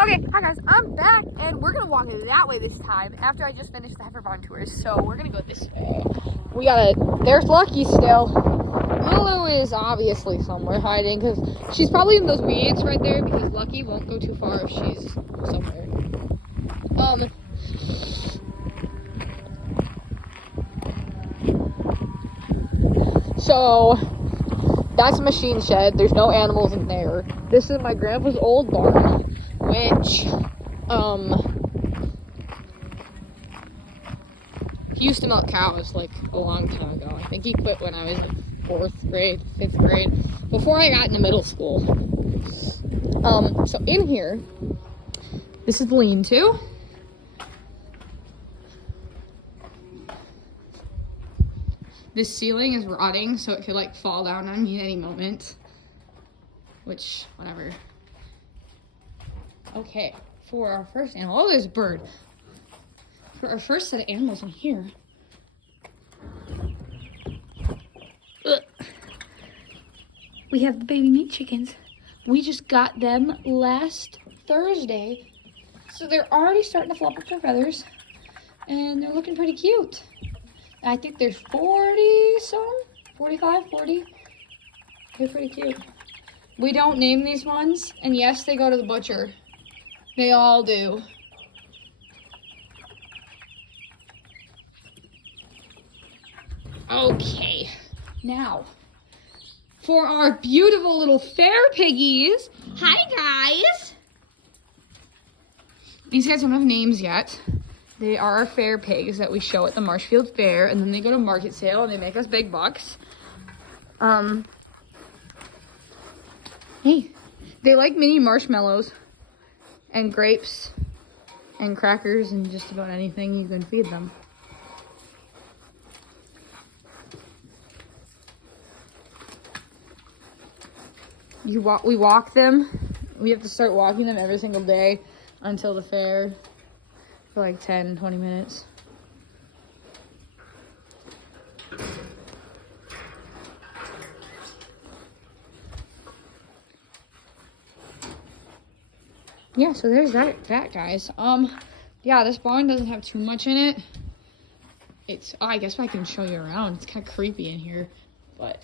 Okay, hi guys, I'm back and we're gonna walk that way this time after I just finished the heifer barn tours. So we're gonna go this way. There's Lucky still. Lulu is obviously somewhere hiding because she's probably in those weeds right there because Lucky won't go too far if she's somewhere. So that's a machine shed. There's no animals in there. This is my grandpa's old barn, which, he used to milk cows like a long time ago. I think he quit when I was in 4th grade, 5th grade, before I got into middle school. So in here, this is the lean-to. This ceiling is rotting, so it could like fall down on me at any moment. Which, whatever. Okay, for our first animal, oh, there's a bird. For our first set of animals in here. We have the baby meat chickens. We just got them last Thursday. So they're already starting to flop up their feathers. And they're looking pretty cute. I think there's 40 some, 45, 40. They're pretty cute. We don't name these ones, and yes, they go to the butcher. They all do. Okay, now, for our beautiful little fair piggies. Hi, guys. These guys don't have names yet. They are our fair pigs that we show at the Marshfield Fair, and then they go to market sale and they make us big bucks. Hey, they like mini marshmallows and grapes and crackers and just about anything you can feed them. We walk them. We have to start walking them every single day until the fair. For like 10, 20 minutes. Yeah, so there's that guys. Yeah, this barn doesn't have too much in it. I guess I can show you around. It's kind of creepy in here, but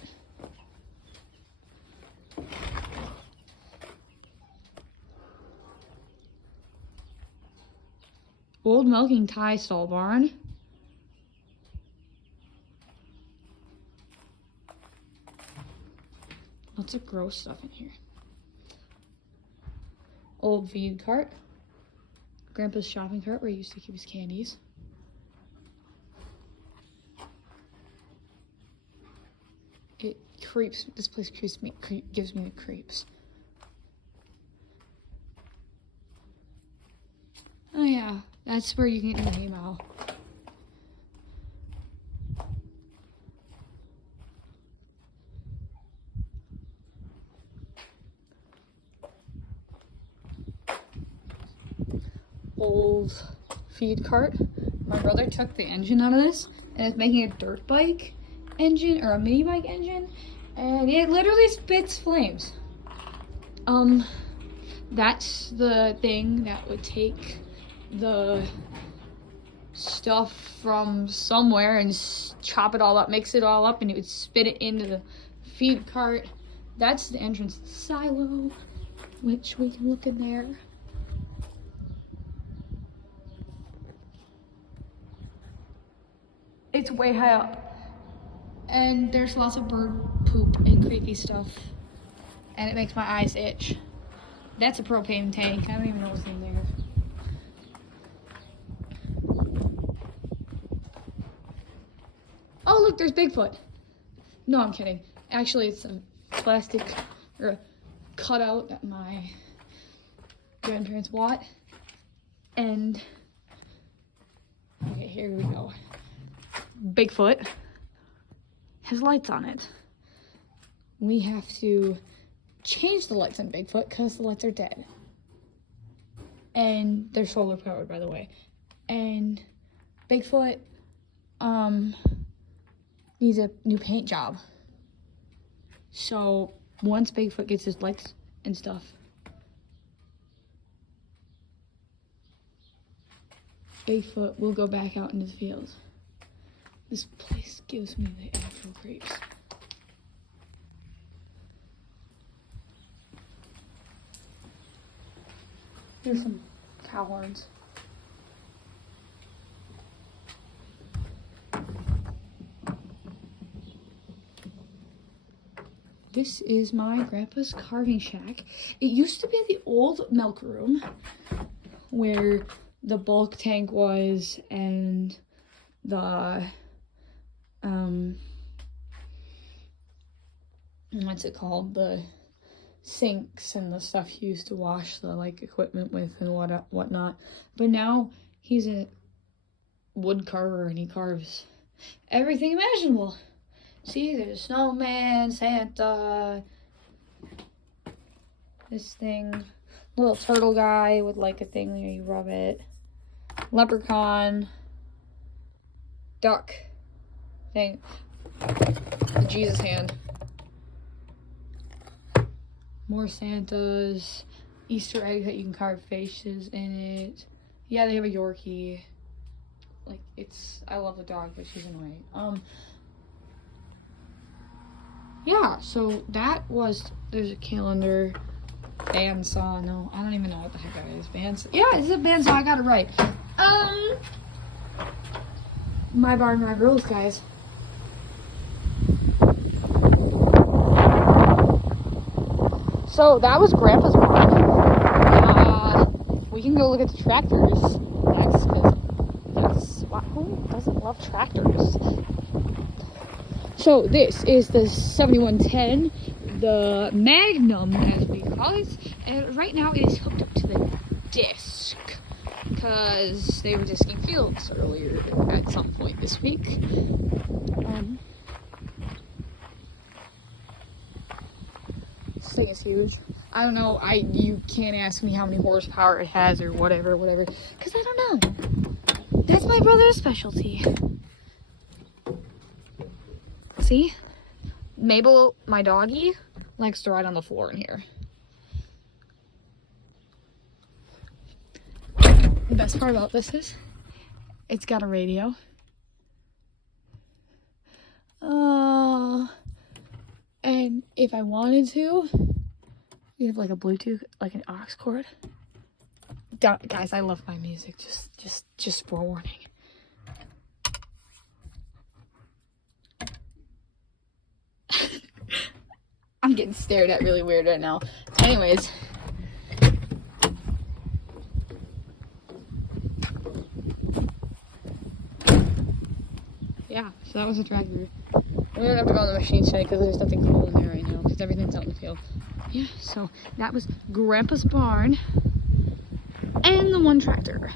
old milking tie stall barn. Lots of gross stuff in here. Old feed cart. Grandpa's shopping cart where he used to keep his candies. It creeps. This place gives me the creeps. Oh yeah, that's where you can get the hay mow. Old feed cart. My brother took the engine out of this and is making a dirt bike engine or a mini bike engine, and it literally spits flames. That's the thing that would take the stuff from somewhere and chop it all up, mix it all up, and it would spit it into the feed cart. That's the entrance to the silo, which we can look in there. It's way high up, and there's lots of bird poop and creepy stuff, and it makes my eyes itch. That's a propane tank. I don't even know what's in there. Oh, look, there's Bigfoot. No, I'm kidding. Actually, it's a plastic or a cutout that my grandparents bought. And, okay, here we go. Bigfoot has lights on it. We have to change the lights on Bigfoot because the lights are dead. And they're solar powered, by the way. And Bigfoot, needs a new paint job. So once Bigfoot gets his lights and stuff Bigfoot will go back out into the field. This place gives me the actual creeps. Here's some cow horns. This is my grandpa's carving shack. It used to be the old milk room where the bulk tank was and the what's it called, the sinks and the stuff he used to wash the like equipment with and whatnot. But now he's a wood carver and he carves everything imaginable. See, there's a snowman, Santa, this thing, little turtle guy with like a thing where you rub it, leprechaun, duck thing, the Jesus hand, more Santas, Easter egg that you can carve faces in it. Yeah, they have a Yorkie. Like, I love the dog, but she's annoying. Yeah, so there's a calendar, bandsaw, no, I don't even know what the heck that is, bandsaw, yeah, it's a bandsaw, I got it right. My barn, my rules, guys. So, that was Grandpa's barn. We can go look at the tractors next, because who doesn't love tractors? So this is the 7110, the Magnum as we call it, and right now it is hooked up to the disc, because they were disking fields earlier at some point this week. This thing is huge. I don't know, you can't ask me how many horsepower it has or whatever, because I don't know. That's my brother's specialty. See? Mabel, my doggy, likes to ride on the floor in here. The best part about this is, it's got a radio. And if I wanted to, you have like a Bluetooth, like an aux cord. Guys, I love my music, just forewarning. I'm getting stared at really weird right now. Anyways. Yeah, so that was a tractor. We don't have to go on the machine today because there's nothing cool in there right now because everything's out in the field. Yeah, so that was Grandpa's barn and the one tractor.